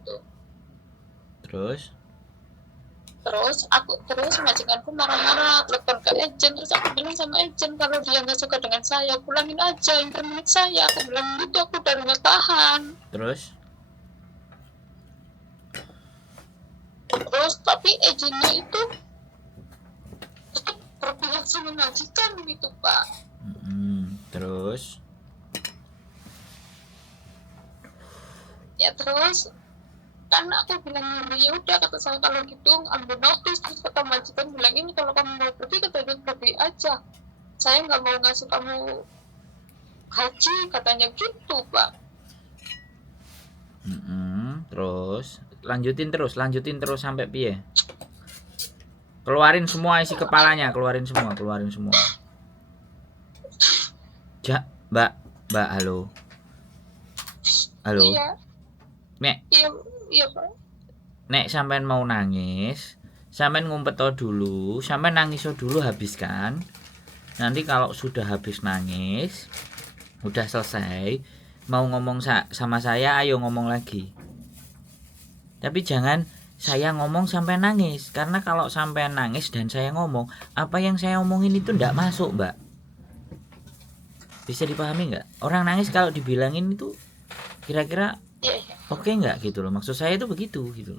gitu. Terus majikanku marah-marah, telepon ke agent. Terus aku bilang sama agent, kalau dia nggak suka dengan saya, pulangin aja internet saya. Aku bilang gitu, aku udah nggak tahan. Terus Tapi agentnya itu tetap berpihak sama majikan gitu, Pak. Terus Kan aku bilang, ya udah, kata saya, kalau gitu ambil notis. Terus kata majikan bilang, ini kalau kamu mau pergi, katanya pergi aja, saya nggak mau ngasih kamu gaji, katanya gitu, Pak. Terus lanjutin terus sampai piye? Keluarin semua isi kepalanya, keluarin semua. Mbak, halo. Iya. Nek, iya Pak. Nek sampean mau nangis, sampean ngumpet dulu, sampean nangis dulu habiskan. Nanti kalau sudah habis nangis, udah selesai, mau ngomong sama saya, ayo ngomong lagi. Tapi jangan saya ngomong sampai nangis, karena kalau sampai nangis dan saya ngomong, apa yang saya omongin itu ndak masuk, Mbak. Bisa dipahami nggak? Orang nangis kalau dibilangin itu kira-kira oke nggak gitu loh. Maksud saya itu begitu gitu.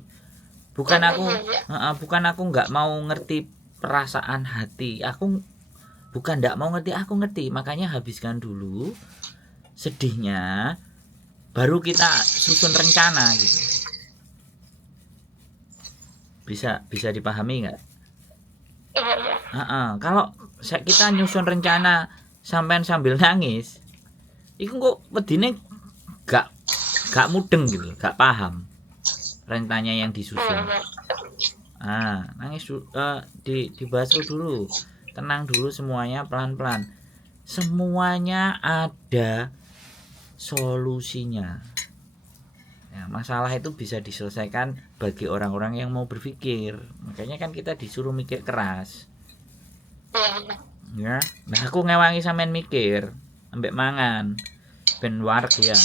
Bukan aku nggak mau ngerti perasaan hati. Aku bukan nggak mau ngerti, aku ngerti. Makanya habiskan dulu sedihnya, baru kita susun rencana gitu. Bisa dipahami nggak? Kalau kita nyusun rencana sampean sambil nangis, itu kok wedine gak mudeng gitu, gak paham rencananya yang disusun. Nangis dibahas dulu, tenang dulu, semuanya pelan-pelan. Semuanya ada solusinya. Ya, masalah itu bisa diselesaikan bagi orang-orang yang mau berpikir. Makanya kan kita disuruh mikir keras. Ya, nah aku ngewangi sampean mikir, ambek mangan, ben wargian.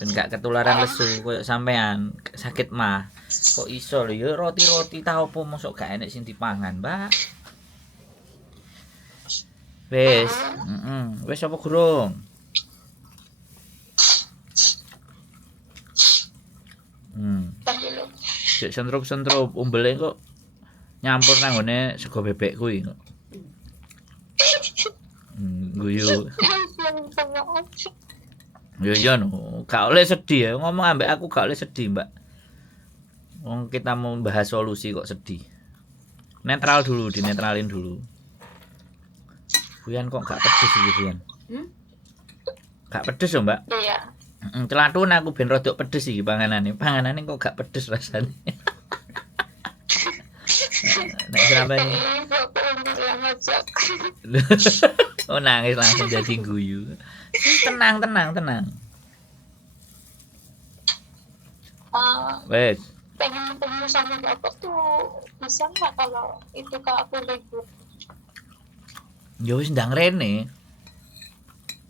Ben gak ketularan lesu koyo sampean, sakit mah. Kok iso lho ya roti-roti ta opo mosok gak enek sing dipangan, Mbak. Wis, wis apa gurung? Cek sentrup umbele kok nyampur nang ngene sego bebek kuwi kok. Guyu. Ya no, gak oleh sedih ya. Ngomong ambek aku gak oleh sedih, Mbak. Wong kita mau bahas solusi kok sedih. Netral dulu, dinetralin dulu. Buyan kok gak pedes iki, Buyan. Gak pedes yo, Mbak? Iya. Celatun aku ben rodok pedes iki panganane. Panganane kok gak pedes rasane. Nek sampeyan oh nangis langsung jadi guyu. Tenang. Wes. Pengen ketemu sama Bapak tuh bisa nggak kalau itu Kak aku libur? Ya wis ndang rene.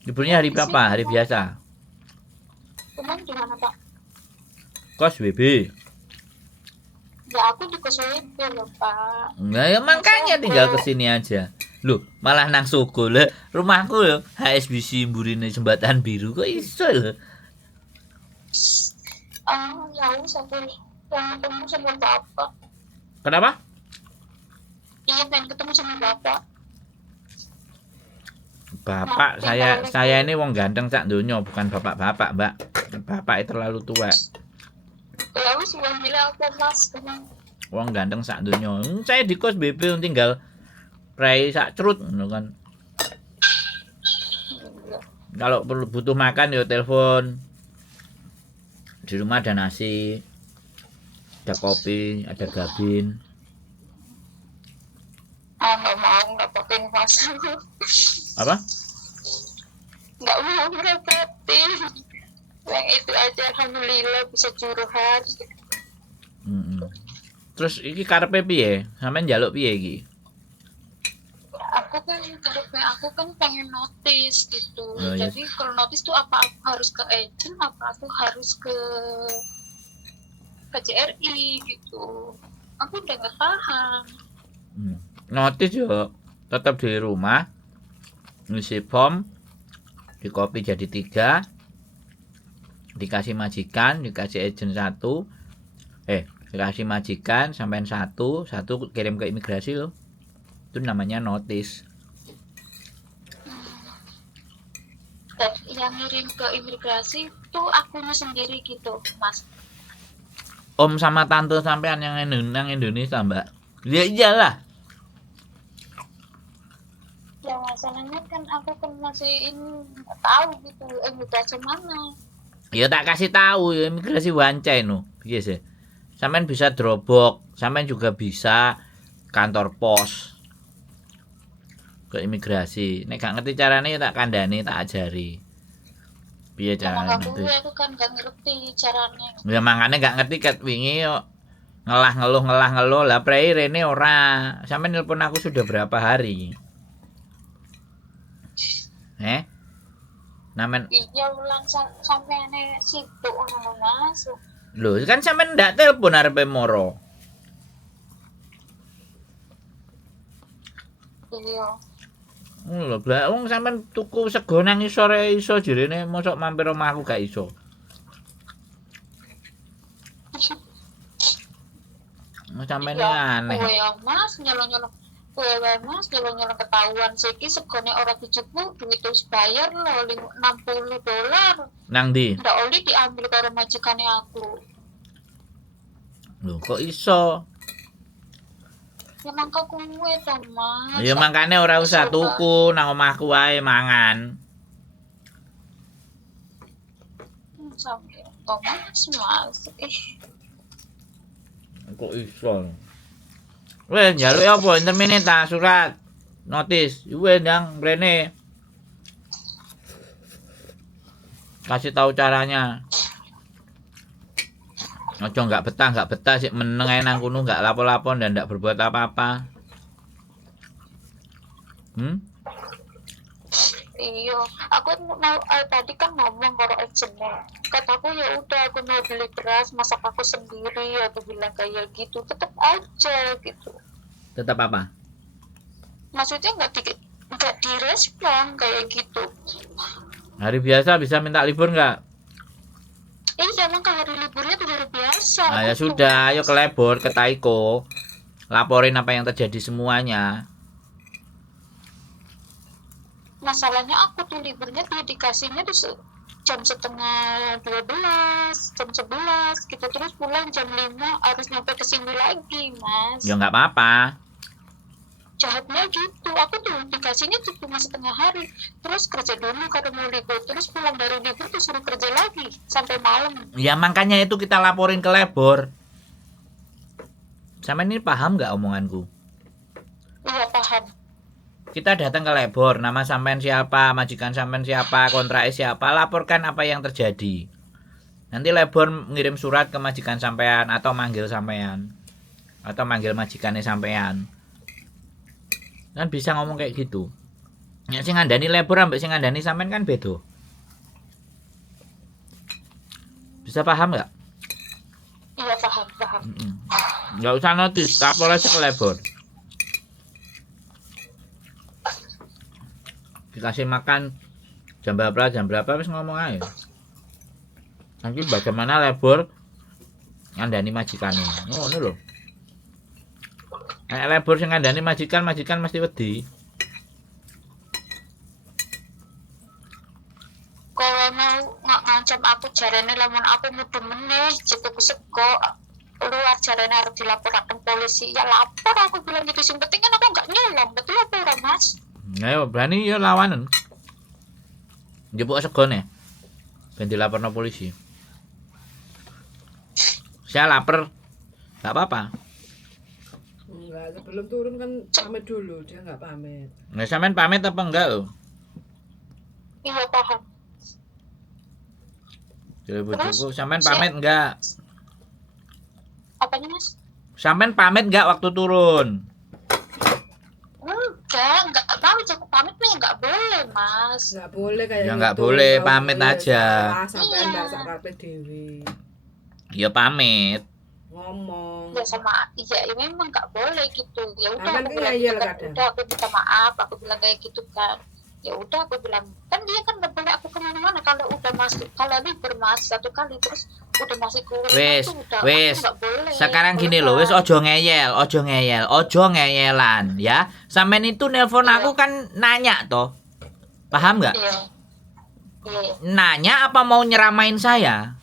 Liburnya hari berapa? Hari biasa. Cuman gimana Pak? Kos WB. Ya aku di kos WB loh Pak. Nah ya makanya tinggal kesini aja. Loh, malah nang Sogo lho. Rumahku lho, HSBC mburine Jembatan Biru kok iso lho. Ya wis aku pengen ketemu sama Bapak. Kenapa? Iya, pengen ketemu sama Bapak. Bapak, saya ini wong ganteng sak donya, bukan bapak-bapak, Mbak. Bapak terlalu tua. Ya wis bilang aku Mas. Wong ganteng sak donya. Saya di kos BP tinggal rai sak cerut ngono kan. Kalau perlu butuh makan ya telepon. Di rumah ada nasi, ada kopi, ada gabin. Nggak mau ngerepotin Mas. Apa? Nggak mau ngerepotin. Yang itu aja alhamdulillah bisa curhat. Terus iki karepe piye? Sampeyan njaluk piye iki? Aku kan aku kan pengen notis gitu. Oh, iya. Jadi kalau notis tuh apa aku harus ke agent, apa aku harus ke KJRI gitu. Aku udah nggak tahan. Notis yo tetap di rumah, ngisi form, dikopi jadi 3, dikasih majikan, dikasih agent 1, dikasih majikan sampean 1 kirim ke imigrasi loh. Itu namanya notis. Dan yang ngirim ke imigrasi tuh akunya sendiri gitu, Mas. Om sama tante sampean yang Indonesia, Mbak. Ya iyalah. Ya masalahnya kan aku kan masih nggak tahu gitu imigrasi mana. Ya tak kasih tahu ya imigrasi wancai no. Piye sih? Sampean bisa drobok, sampean juga bisa kantor pos ke imigrasi. Nek gak ngerti carane ya tak kandhani, tak ajari. Piye carane? Aku kan gak ngerti caranya. Ya makane gak ngerti ket wingi yo ngelah ngeluh lah prei rene ora. Sampeyan nelpon aku sudah berapa hari? Namen Iya ulang sampeane sibuk ngono Mas. lho kan sampeyan ndak telepon arepe moro. Iya. Lho, bla wong sampean tuku sego nang isore iso jirene mosok mampir omahku gak iso. Sampeyan aneh. Kowe ya Mas nyolong-nyolong. Kowe Mas nyolong-nyolong ketahuan saiki segone ora dicukup duit wis bayar lho $60. Nang ndi? Ndak oli diambil karo majikane aku. Lho kok iso? Ya mangka kuwe to Mas. Ya makane ora usah tuku nang omahku wae mangan. Sampai Mas. Kok iso? Weh, njaluk apa intermene ta surat notis. Weh ndang mrene. Kasih tahu caranya. Ojo nggak betah sik meneng ae nang kono nggak lapo-lapo dan ndak berbuat apa-apa. Iya, aku mau tadi kan ngomong karo agentnya. Kataku ya udah aku mau beli beras masak aku sendiri. Aku bilang kayak gitu, tetap aja gitu. Tetap apa? Maksudnya nggak direspon kayak gitu. Hari biasa bisa minta libur nggak? Iya, emang hari liburnya tuh hari biasa. Nah, ya sudah, ayo ke labor, ke Taiko. Laporin apa yang terjadi semuanya. Masalahnya aku tuh liburnya tuh dikasihnya tuh jam setengah 12, jam 11 gitu, terus pulang jam 5 harus nyampe ke sini lagi Mas. Ya nggak apa-apa. Jahatnya gitu, aku tuh dikasihnya tuh cuma setengah hari, terus kerja dulu karena mau libur, terus pulang dari libur tuh suruh kerja lagi sampai malam. Ya makanya itu kita laporin ke labor. Sama ini paham nggak omonganku? Iya paham. Kita datang ke labor, nama sampean siapa, majikan sampean siapa, kontraknya siapa, laporkan apa yang terjadi. Nanti labor ngirim surat ke majikan sampean atau manggil sampean atau manggil majikannya sampean. Kan bisa ngomong kayak gitu. Ya sing ngandani labor ambek sing ngandani sampean kan beda. Bisa paham nggak? Iya paham. Nggak usah notis, lapor aja ke labor. Dikasih makan jam berapa wis ngomong aja. Nanti bagaimana labor ngandani majikannya. Oh, ini loh. Nek labor sing ngandani majikan mesti wedi. Kalau mau ngancam aku jarene lamun aku mudu meneh cetuk sego luar jarene harus dilaporkan polisi. Ya lapor aku bilang gitu, sing penting kan aku nggak nyolong, betul apa ora Mas? Ayo berani ya lawanan. Njupuk segone. Ben dilaporno polisi. Saya lapar. Enggak apa-apa. Enggak, sebelum turun kan pamit dulu, dia enggak pamit. Nah, sampean pamit apa enggak lo? Iya paham. Jadi bojoku sampean pamit enggak? Apanya Mas? Sampean pamit enggak waktu turun? aja, nggak tahu cukup pamit nih nggak boleh mas. Nggak boleh kayak Ya, nggak gitu. boleh, Nggak pamit boleh. aja. Salah, sampai Iya. nggak sakarpe dewi Ya pamit. ngomong. Ya sama, iya ini memang nggak boleh gitu. Ya udah Aman aku kan bilang ngeyel gitu kan, kadang. udah aku minta maaf, aku bilang kayak gitu kan. Ya udah aku bilang kan dia kan nggak boleh aku kemana-mana kalau udah masuk, kalau libur mas 1 kali terus udah masih kurang Wes, itu udah wes. aku nggak boleh. Sekarang gini loh, wes keluar. ojo ngeyelan ya. Sampean itu nelpon Iya. aku kan nanya toh. Paham nggak? Iya. Iya. Nanya apa mau nyeramain saya?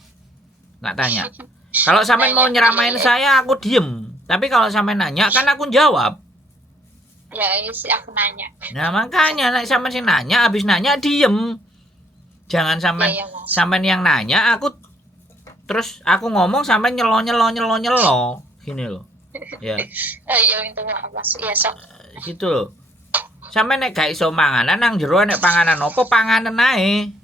Nggak tanya. Kalau sampean mau Nanya, nyeramain iya. saya, aku diem. Tapi kalau sampean nanya, kan aku jawab. Ya sih aku nanya. Nah makanya, nek sampean sing nanya, habis nanya diem. Jangan sampean Iya, Mas. sampean yang nanya, terus aku ngomong sampean nyelo. Gini loh. Ya, Iya minta maaf mas. Iya sok. gitu loh. Sampean nek gak iso manganan nang jero nek panganan opo panganan ae.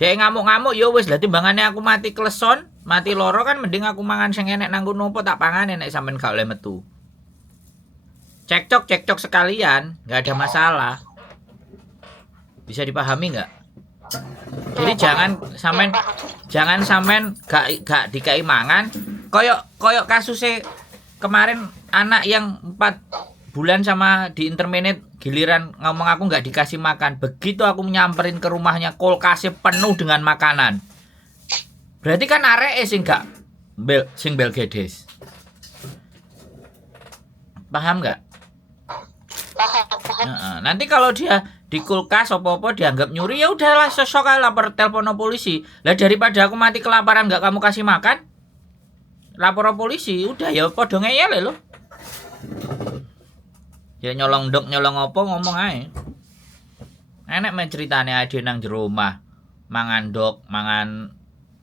Dek ngamuk-ngamuk ya wis lah timbangane aku mati kleson, mati loro kan mending aku mangan sing enek nang kono opo tak pangane nek sampean gak oleh metu. Cekcok sekalian, nggak ada masalah. Bisa dipahami nggak? Jadi jangan sampean gak dikai mangan. Koyok kasusnya kemarin anak yang 4 bulan sama di intermediate giliran ngomong aku nggak dikasih makan. Begitu aku nyamperin ke rumahnya kulkasnya penuh dengan makanan. Berarti kan areke sing gak sing belgedes. Paham nggak? Paham. Nanti kalau dia di kulkas apa-apa dianggap nyuri ya udahlah sosok aja lapor telepon polisi. Lah daripada aku mati kelaparan nggak kamu kasih makan, lapor polisi udah ya podo ngeyel lho. Ya nyolong dok nyolong apa ngomong aja. Enak men ceritane ade nang jero omah mangan dok mangan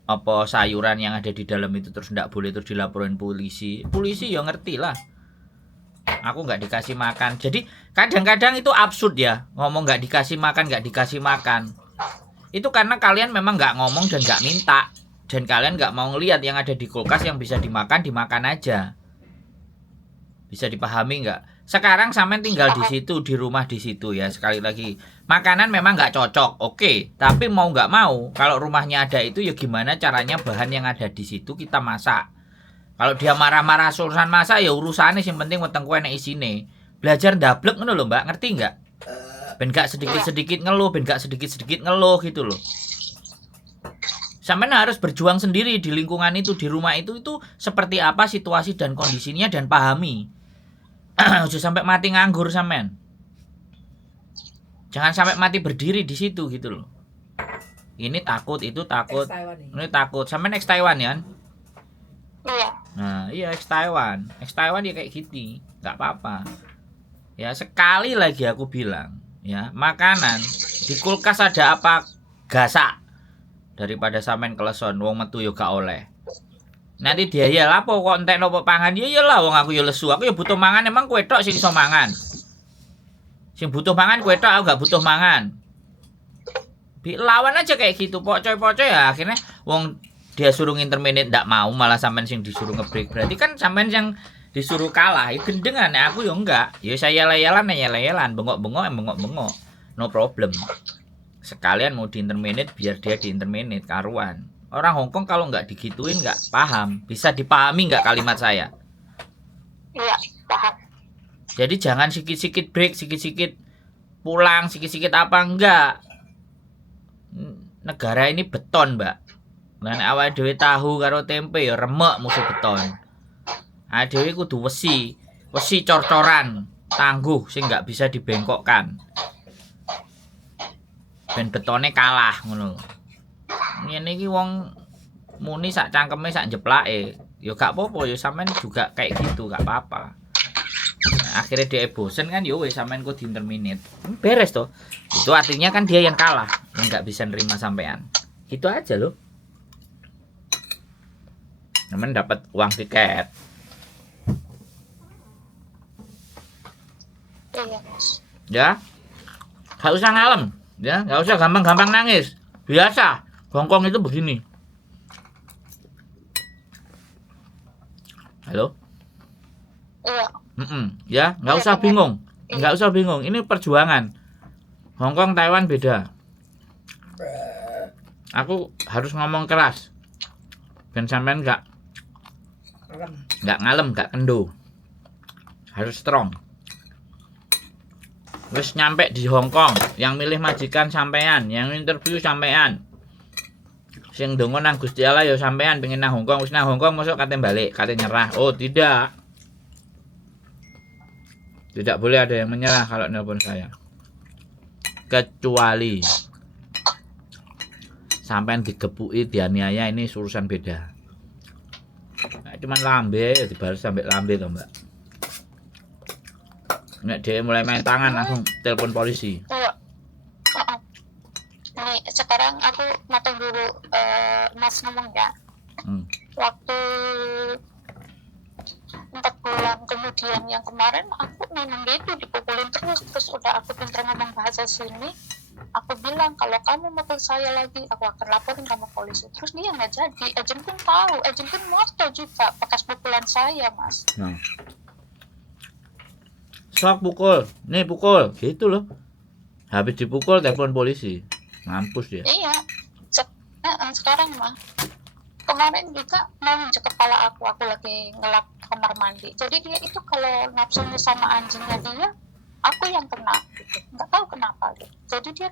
apa sayuran yang ada di dalam itu terus ndak boleh terus dilaporin polisi. Polisi ya ngerti lah. Aku nggak dikasih makan. Jadi kadang-kadang itu absurd ya. Ngomong nggak dikasih makan. Itu karena kalian memang nggak ngomong dan nggak minta. Dan kalian nggak mau ngelihat yang ada di kulkas yang bisa dimakan aja. Bisa dipahami nggak? Sekarang sampean tinggal di situ, di rumah di situ ya. Sekali lagi, makanan memang nggak cocok, oke. Tapi mau nggak mau, kalau rumahnya ada itu ya gimana caranya bahan yang ada di situ kita masak. Kalau dia marah-marah urusan masak ya urusannya yang penting weteng kowe nek isine. Belajar ndablek ngono lho, Mbak. Ngerti nggak? Ben gak sedikit-sedikit ngeluh, gitu loh. Sampean harus berjuang sendiri di lingkungan itu, di rumah itu seperti apa situasi dan kondisinya dan pahami. Jangan sampai mati nganggur sampean. Jangan sampai mati berdiri di situ gitu loh. Ini takut, itu takut. Ini takut. Sampean ex Taiwan ya? Iya. Nah, iya ex Taiwan ya kayak gitu, nggak apa-apa. Ya sekali lagi aku bilang, ya makanan di kulkas ada apa gasak daripada sampean keleson wong metu yo gak oleh. Nanti dia ya lapo kok entek nopo pangan ya iyalah wong aku yo lesu, aku yo butuh mangan emang kowe tok sing iso mangan. Sing butuh mangan kowe tok, aku gak butuh mangan. Lawan aja kayak gitu, pocoy-pocoy ya akhirnya wong dia suruh intermediate ndak mau malah sampean sing disuruh ngebreak. Berarti kan sampean yang disuruh kalah. Gendengan aku yo enggak. Ya saya leyelan, bengok-bengok. No problem. Sekalian mau di intermediate biar dia di intermediate karuan. Orang Hongkong kalau nggak digituin nggak paham. Bisa dipahami nggak kalimat saya? Iya, paham. Jadi jangan sikit-sikit break, sikit-sikit pulang, sikit-sikit apa enggak. Negara ini beton, Mbak. Lan awake dhewe tahu karo tempe ya remek musuh beton. Awake dhewe kudu wesi cor-coran, tangguh sing nggak bisa dibengkokkan. Ben betone kalah ngono. Ngene iki wong muni sak cangkeme sak jeplake, ya gak apa-apa ya sampean juga kayak gitu, gak apa-apa. Nah, akhirnya dia bosen kan ya wis sampean kok diinterminate. Beres toh. Itu artinya kan dia yang kalah, yang nggak bisa nerima sampean. Gitu aja loh. Namun dapat uang tiket. Iya, Mas. Ya. Gak usah ngalem, ya, gak usah gampang-gampang nangis. Biasa, Hongkong itu begini. Halo? Iya. Ya, gak usah bingung. Nggak usah bingung, ini perjuangan. Hong Kong, Taiwan beda. Aku harus ngomong keras. Ben sampean nggak ngalem, nggak kendo. Harus strong. Wis nyampe di Hong Kong, yang milih majikan sampean, yang interview sampean. Sing ndonga nang Gusti Allah ya sampean pengen nang Hong Kong, wis nang Hong Kong mosok kate balik, kate nyerah. Oh, tidak. Tidak boleh ada yang menyerah kalau nelpon saya. Kecuali sampean digepuki, dianiaya, ini urusan beda. Nah, cuman lambe dibalas sampai lambe to, Mbak. Nek dia mulai main tangan langsung telepon polisi. Nih, sekarang aku motong dulu Mas ngomong ya. Waktu 4 bulan kemudian yang kemarin aku memang gitu dipukulin terus udah aku pintar ngomong bahasa sini. Aku bilang kalau kamu mukul saya lagi aku akan laporin kamu polisi. Terus dia nggak jadi. Agent pun tahu, agent pun moto juga bekas pukulan saya, Mas. Nah. Sok pukul, nih pukul, gitu loh. Habis dipukul telepon polisi, mampus dia. Iya, sekarang mah. Kemarin juga mau injek kepala aku lagi ngelap kamar mandi. Jadi dia itu kalau nafsunya sama anjingnya dia, aku yang kena gitu. Nggak tahu kenapa gitu. Jadi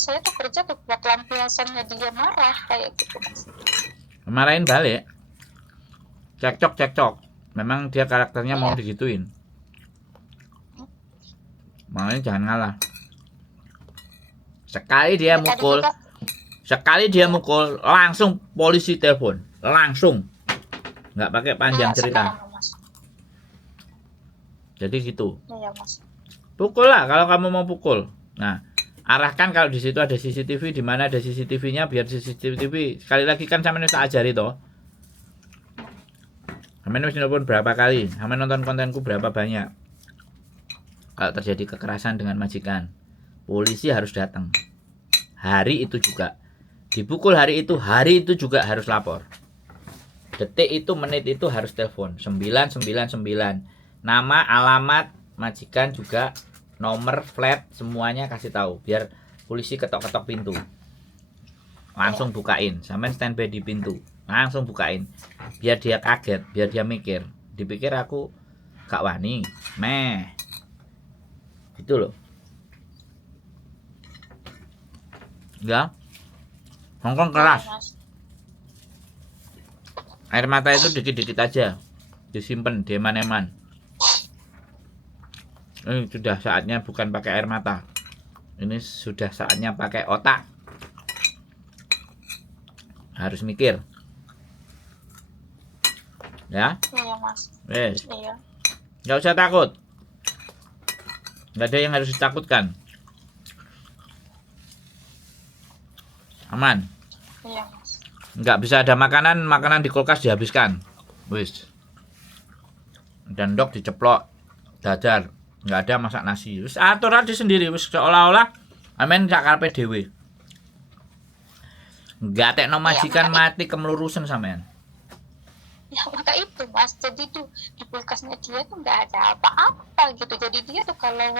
saya tuh kerja tuh buat lampiasannya dia marah kayak gitu, Mas. Marahin balik. Cekcok. Memang dia karakternya mau digituin. Makanya jangan ngalah. Sekali dia mukul, langsung polisi telepon, langsung, nggak pakai panjang cerita. Jadi gitu. Iya, Mas. Pukul lah kalau kamu mau pukul. Nah, arahkan kalau di situ ada CCTV, di mana ada CCTV-nya biar CCTV. Sekali lagi kan sampean wis ajari toh. Sampean wis nelpon berapa kali? Sampean nonton kontenku berapa banyak? Kalau terjadi kekerasan dengan majikan, polisi harus datang. Hari itu juga. Dipukul hari itu juga harus lapor. Detik itu, menit itu harus telepon 999. Nama, alamat majikan juga, nomor flat semuanya kasih tahu biar polisi ketok-ketok pintu. Langsung bukain, sampean standby di pintu. Langsung bukain. Biar dia kaget, biar dia mikir. Dipikir aku gak wani. Gitu loh. Ya. Hongkong keras. Air mata itu dikit-dikit aja. Disimpan di eman-eman. Ini sudah saatnya bukan pakai air mata. Ini sudah saatnya pakai otak. Harus mikir. Ya? Iya, Mas. Wes. Iya. Nggak usah takut. Nggak ada yang harus ditakutkan. Aman. Iya, Mas. Nggak bisa ada makanan di kulkas dihabiskan. Wis. Dan dok diceplok dadar. Nggak ada masak nasi. Wis atur aja sendiri. Wis seolah-olah amen sak karepe dhewe. Nggak tekno majikan mati kemelurusan sampean. Ya maka itu, Mas, jadi tuh di kulkasnya dia tuh nggak ada apa-apa gitu. Jadi dia tuh kalau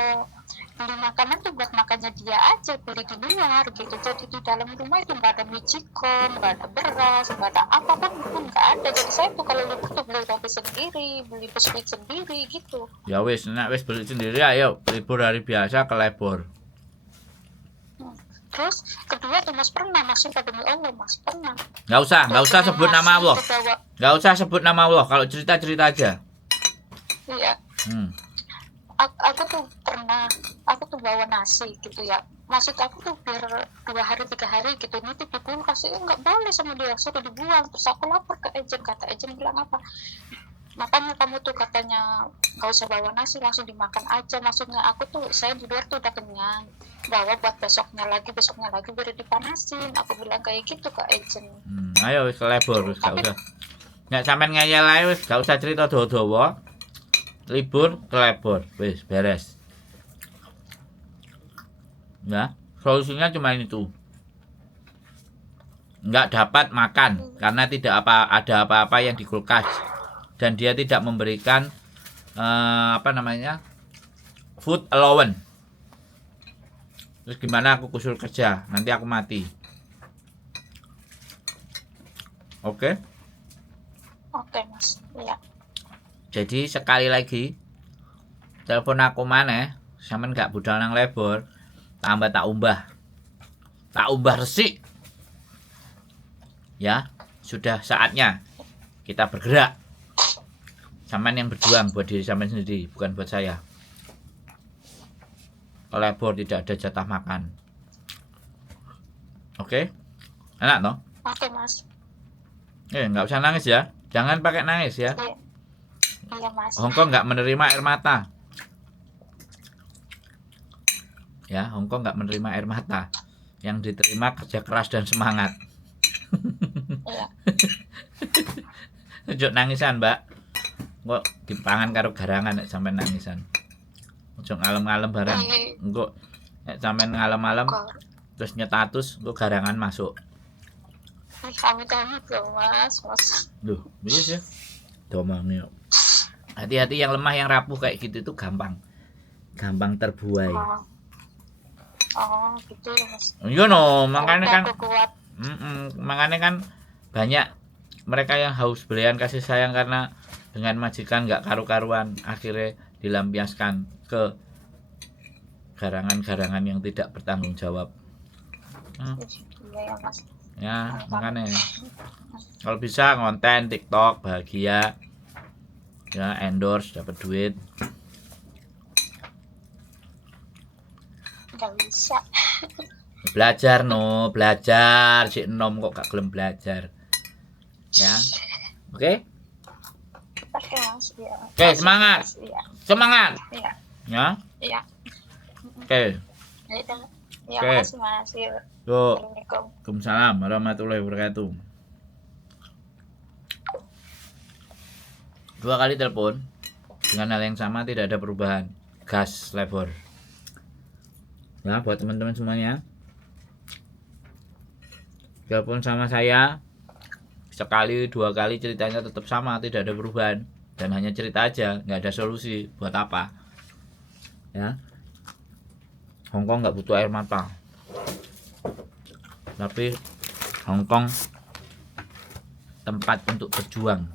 beli makanan tuh buat makannya dia aja, beli di luar gitu. Jadi di dalam rumah itu nggak ada micikon, nggak ada beras, nggak ada apapun pun nggak ada. Jadi saya tuh kalau libur tuh beli roti sendiri, beli biskuit sendiri gitu. Ya wis, nek wis beli sendiri ayo libur hari biasa ke lebor. Terus kedua tuh Mas pernah, maksudnya demi Allah Mas pernah. Nggak usah sebut nama Allah. Nggak usah sebut nama Allah. Kalau cerita aja. Iya. Aku tuh pernah, aku tuh bawa nasi gitu ya. Maksud aku tuh biar 2 hari 3 hari gitu nitip di kulkas, nggak boleh sama dia, suruh dibuang. Terus aku lapor ke agent, kata agent bilang apa? Makanya kamu tuh katanya nggak usah bawa nasi, langsung dimakan aja. Maksudnya aku tuh, saya di luar tuh udah kenyang, bawa buat besoknya lagi baru dipanasin. Aku bilang kayak gitu ke agent. Ayo wis ke lebor, wis gak usah. Nek sampean ngeyel ae wis gak usah cerita dawa-dawa. Libur ke lebor, wis beres. Ya, solusinya cuma itu. Nggak dapat makan karena tidak ada apa-apa yang di kulkas. Dan dia tidak memberikan food allowance. Terus gimana aku kusul kerja? Nanti aku mati. Oke? Oke Mas. Iya. Jadi sekali lagi telepon aku mana? Sampean gak budal nang lebor. Tambah tak umbah. Tak umbah resik. Ya, sudah saatnya kita bergerak. Sampean yang berjuang buat diri sampean sendiri, bukan buat saya. Ke lebor tidak ada jatah makan. Oke? Enak toh? Oke Mas. Nggak usah nangis ya. Jangan pakai nangis ya. Iya. Iya Mas. Hongkong nggak menerima air mata. Ya, Hongkong nggak menerima air mata. Yang diterima kerja keras dan semangat. Iya. Ojo nangisan, Mbak. Kok dipangan karo garangan nek sampean nangisan. Ojo ngalem-ngalem barang. Engko nek sampean ngalem-ngalem terus nyetatus engko garangan masuk. Kami tuh Mas. Duh, bisa sih. Domangi. Hati-hati yang lemah yang rapuh kayak gitu itu gampang terbuai. Oh, gitu ya Mas. Iya no, makanya kan Aku kuat. makanya kan banyak mereka yang haus belian kasih sayang karena dengan majikan nggak karu-karuan akhirnya dilampiaskan ke garangan-garangan yang tidak bertanggung jawab. Iya ya Mas. Ya makanya kalau bisa konten TikTok bahagia ya, endorse dapat duit. Nggak bisa. Belajar no, belajar si enom kok gak gelem belajar ya. Oke? Oke Mas. Iya. Oke, semangat. Iya. Semangat Iya. ya. Iya. Oke. Iya, Oke. makasih Mas. Iya. Yuk. Assalamualaikum. Waalaikumsalam warahmatullahi wabarakatuh. 2 kali telepon dengan hal yang sama, tidak ada perubahan. Gas lebor. Nah, buat teman-teman semuanya, telepon sama saya sekali 2 kali ceritanya tetap sama, tidak ada perubahan dan hanya cerita aja, nggak ada solusi. Buat apa? Ya, Hongkong nggak butuh air mata, tapi Hongkong tempat untuk berjuang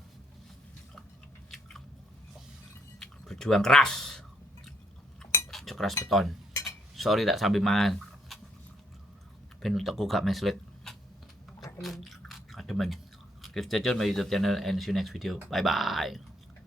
keras, keras beton. Sorry tak sambil mangan. Ben utekku gak meslet. Ademen. Stay tune my YouTube channel and see you next video. Bye bye.